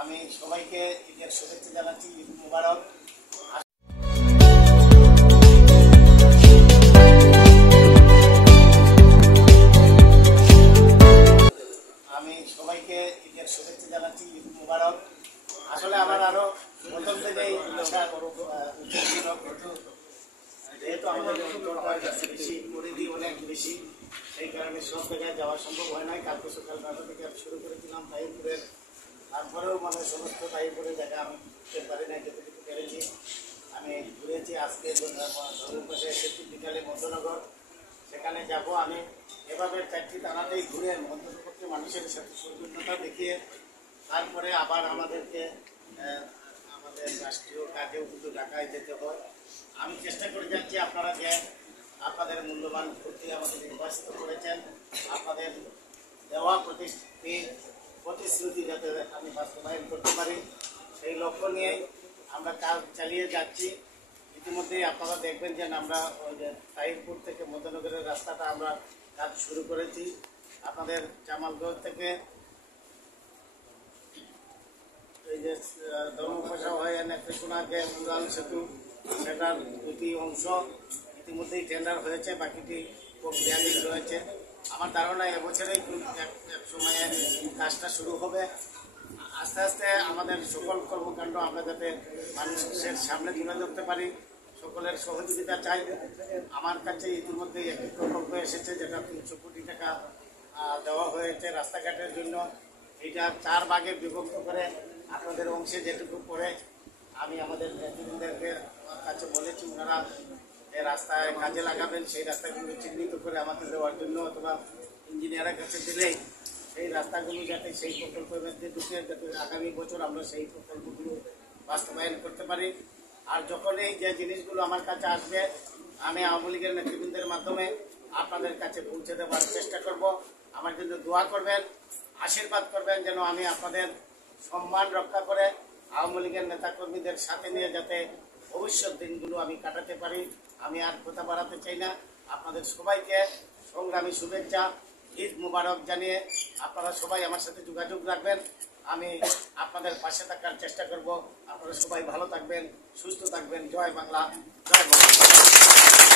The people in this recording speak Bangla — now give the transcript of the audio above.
আমি সবাইকে ঈদের শুভেচ্ছা জানাচ্ছি। ঈদ মুবারক। আমি সবাইকে ঈদের শুভেচ্ছা জানাচ্ছি। ঈদ মুবারক। আসলে আমার আরো প্রথম থেকেই যেহেতু আমাদের বেশি পরিধি অনেক বেশি, সেই কারণে সব জায়গায় যাওয়া সম্ভব হয় নাই। কালকে সকাল 9টা থেকে শুরু করেছিলাম তাহিরপুরের, তারপরেও সমস্ত তাহিরপুরের জায়গা আমি ঘুরতে পারি নাই, যতটুকু পেরেছি আমি ঘুরেছি। আজকে পাশে এসেছি বিকালে মধ্যনগর, সেখানে যাব। আমি এভাবে 4টি থানাতেই ঘুরে মধ্যনগরকে মানুষের সাথে সৌজন্যতা দেখিয়ে তারপরে আবার আমাদেরকে আমাদের রাষ্ট্রীয় কাজেও কিন্তু ঢাকায় যেতে হয়। আমি চেষ্টা করে যাচ্ছি আপনারা যে আপনাদের মূল্যবান ভোট আমাদের নির্বাচিত করেছেন, আপনাদের দেওয়া প্রতিশ্রুতি যাতে আমি বাস্তবায়ন করতে পারি, সেই লক্ষ্য নিয়েই আমরা কাজ চালিয়ে যাচ্ছি। ইতিমধ্যেই আপনারা দেখবেন যে আমরা ওই যে তাহিরপুর থেকে মধ্যনগরের রাস্তাটা আমরা কাজ শুরু করেছি। আপনাদের জামালগঞ্জ থেকে এই যে ধর্মপাশা হয়ে নেত্রকোনা যে উড়াল সেতু, সেটার 2টি অংশ ইতিমধ্যেই টেন্ডার হয়েছে, বাকিটি খুব প্ল্যানিং রয়েছে। আমার ধারণা এবছরেই এক সময়ে কাজটা শুরু হবে। আস্তে আস্তে আমাদের সকল কর্মকাণ্ড আমরা যাতে মানুষের সামনে তুলে ধরতে পারি, সকলের সহযোগিতা চাই। আমার কাছে ইতিমধ্যেই একটি প্রকল্প এসেছে, যেটা 300 কোটি টাকা দেওয়া হয়েছে রাস্তাঘাটের জন্য। এটা 4 ভাগে বিভক্ত করে আপনাদের অংশে যেটুকু পড়ে আমি আমাদের নেতৃবৃন্দদেরকে কাছে বলেছি, ওনারা যে রাস্তায় কাজে লাগাবেন সেই রাস্তাগুলো চিহ্নিত করে আমাদের দেওয়ার জন্য, অথবা ইঞ্জিনিয়ারের কাছে দিলেই সেই রাস্তাগুলো যাতে সেই প্রকল্পের মধ্যে ঢুকে যাতে আগামী বছর আমরা সেই প্রকল্পগুলো বাস্তবায়ন করতে পারি। আর যখনই যে জিনিসগুলো আমার কাছে আসবে, আমি আওয়ামী লীগের নেতৃবৃন্দের মাধ্যমে আপনাদের কাছে পৌঁছে দেওয়ার চেষ্টা করব। আমার জন্য দোয়া করবেন, আশীর্বাদ করবেন, যেন আমি আপনাদের সম্মান রক্ষা করে আওয়ামী লীগের নেতাকর্মীদের সাথে নিয়ে যাতে ভবিষ্যৎ দিনগুলো আমি কাটাতে পারি। আমি আর কথা বাড়াতে চাই না। আপনাদের সবাইকে সংগ্রামী শুভেচ্ছা, ঈদ মুবারক জানিয়ে আপনারা সবাই আমার সাথে যোগাযোগ রাখবেন। আমি আপনাদের পাশে থাকার চেষ্টা করব। আপনারা সবাই ভালো থাকবেন, সুস্থ থাকবেন। জয় বাংলা, জয় বাংলা।